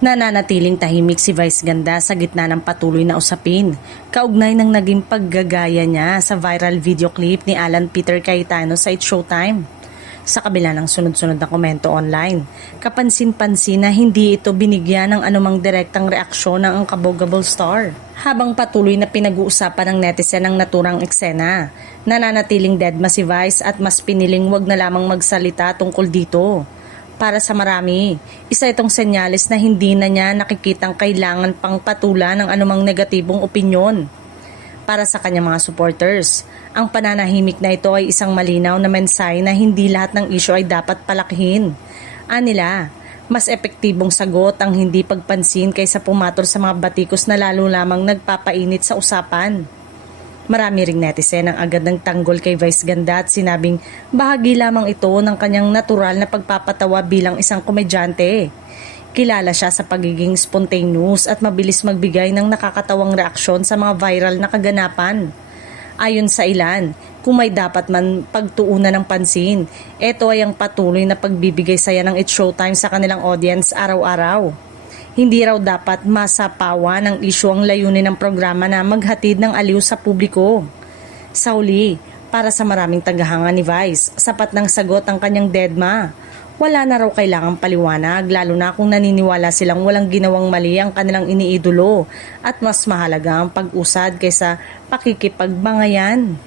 Nananatiling tahimik si Vice Ganda sa gitna ng patuloy na usapin, kaugnay ng naging paggagaya niya sa viral video clip ni Alan Peter Cayetano sa It's Showtime. Sa kabila ng sunod-sunod na komento online, kapansin-pansin na hindi ito binigyan ng anumang direktang reaksyon ng kabogable star. Habang patuloy na pinag-uusapan ng netizen ang naturang eksena, nananatiling deadma si Vice at mas piniling wag na lamang magsalita tungkol dito. Para sa marami, isa itong senyales na hindi na niya nakikitang kailangan pang patulan ng anumang negatibong opinyon. Para sa kanyang mga supporters, ang pananahimik na ito ay isang malinaw na mensahe na hindi lahat ng isyu ay dapat palakihin. Anila, mas epektibong sagot ang hindi pagpansin kaysa pumator sa mga batikos na lalo lamang nagpapainit sa usapan. Marami ring netizen ang agad ng tanggol kay Vice Ganda at sinabing bahagi lamang ito ng kanyang natural na pagpapatawa bilang isang komedyante. Kilala siya sa pagiging spontaneous at mabilis magbigay ng nakakatawang reaksyon sa mga viral na kaganapan. Ayon sa ilan, kung may dapat man pagtuunan ng pansin, ito ay ang patuloy na pagbibigay saya ng It's Showtime sa kanilang audience araw-araw. Hindi raw dapat masapawa ng isyu ang layunin ng programa na maghatid ng aliw sa publiko. Sa huli, para sa maraming tagahanga ni Vice, sapat ng sagot ang kanyang deadma. Wala na raw kailangang paliwanag, lalo na kung naniniwala silang walang ginawang mali ang kanilang iniidolo at mas mahalaga ang pag-usad kaysa pakikipagbangayan.